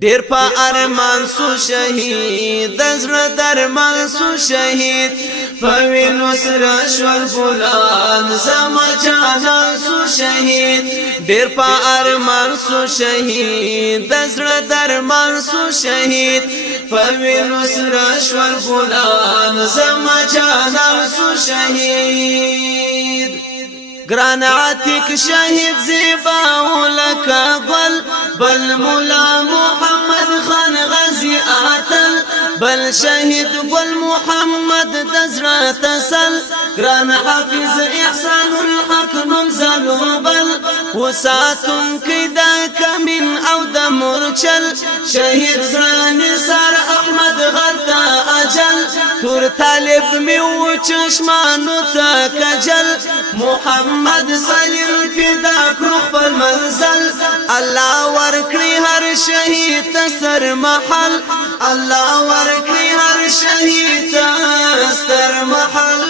ډیر په ارمان سو شهید دزړه درمان سو شهید په وینو سره شول ګلان زما جانان سو شهید ډیر په ارمان سو شهید دزړه درمان سو شهید په وینو سره شول ګلان زما جانان سو شهید گران عتیق شهید زیبا ولکا گل بل مولا محمد خان غازی آتل بل شهید گل محمد دزرا تسل گران حافظ احسان الحق منزل بل وساتم کدا کمین او د مرچل شهید زران سار احمد غرتا اجل تور طالب میو چشمانو تا کجل محمد سلیم فدا کروخ پر منزل الله ورکړي هر شهید تسر محل الله ورکړي هر شهید تسر محل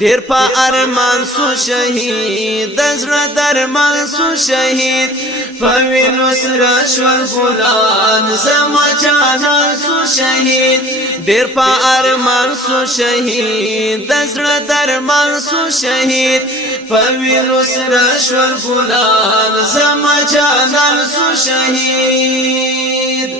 ډیر په ارمان سو شهید دزړه درمان سو شهید په وینو سره شول ګلان زما جانان سو شهید ډیر په ارمان سو شهید دزړه درمان سو شهید په وینو سره شول ګلان زما جانان سو شهید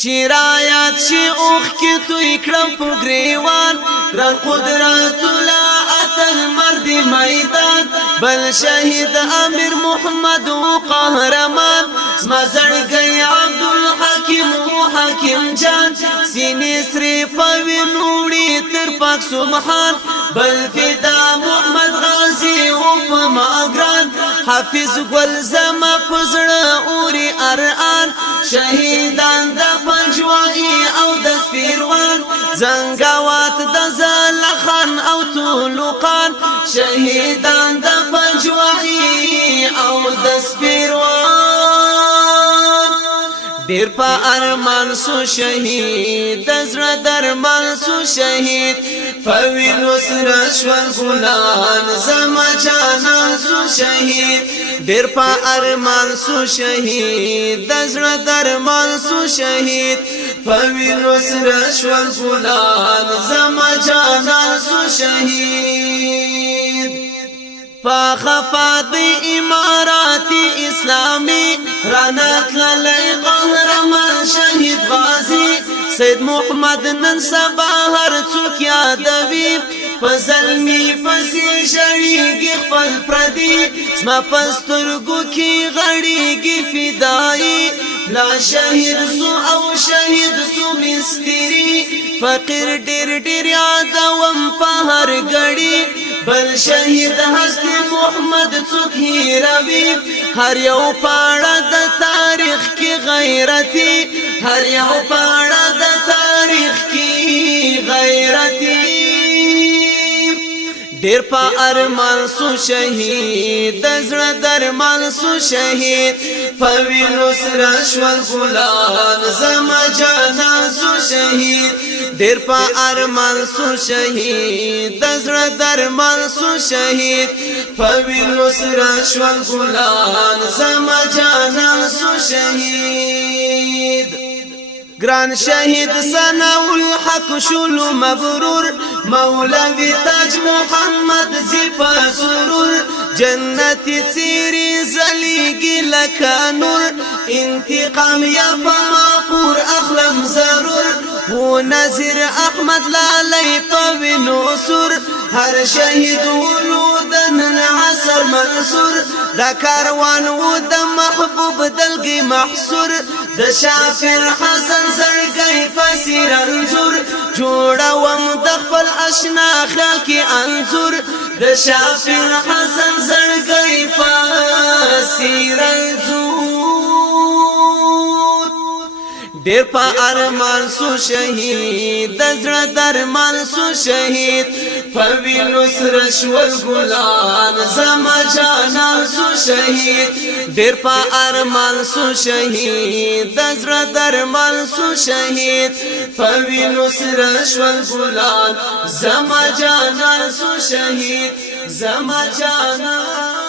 شیرایات شي اوخ کی توی کړم په گریوان رن قدرت لا اتل مرد میدان بل شهید امیر محمد و قهرمان مزړ گئی عبد الحکیم و حکیم جان سینې سری پوینوړي تر پاک سبحان بل فدا محمد غازی و پماګران حافظ گل زما پزړه اوري اران شهیدان د پنجوایی او د سپیروان زنګاوات د زلخان او طولقان شهیدان د پنجوایی او د سپیروان ډیر په ارمان سو شهید دزړه درمان سو شهید په وینو سره شول ګلان زما جانان سو شهید ډیر په ارمان سو شهید دزړه درمان سو شهید په وینو سره شول ګلان زما جانان سو شهید په خفاض امارات اسلامی رانت للی قهرمان شهید غازی سید محمد نن سبا هر څوک یادوي په ظلمي فسي شړيږي خپل پردي زما پسترګو کې غړيږي فدايي لا شهید سو او شهید سو مستری فقیر ډیر ډیر یادوم په هر غړي بل شهید هستی محمد څوک هیروي هر یو پاړه د تاریخ کې غیرتي هر یو پاړه د تاریخ کې غیرتي ډیر په ارمان سو شهید دزړه درمان سو شهید په وینو سره شول ګلان زما جانان سو شهید ډیر په ارمان سو شهید دزړه درمان سو شهید په وینو سره شول ګلان زما جانان سو شهید گران شهید ثناء الحق شلو مبرور مولوی تاج محمد زیپا سرور جنتی تیری زلیگی لکا نور انتقام یا پماپور اخلم ضرور و نظیر احمد لالی پوینو سور هر شهید ولودن عصر منصور دا کاروان و دا محبوب دلگی محصور د شافر حسن زړګي فسیر انزور جوړوم د خپل آشنا خیال کې انزور د شافر حسن زړګي فسیر انزور ډیر په ارمان سو شهید دزړه درمان سو شهید په وینو سره شول ګلان زما جانان سو شهید ډیر په ارمان سو شهید دزړه درمان سو شهید په وینو سره شول ګلان زما جانان سو شهید زما جانان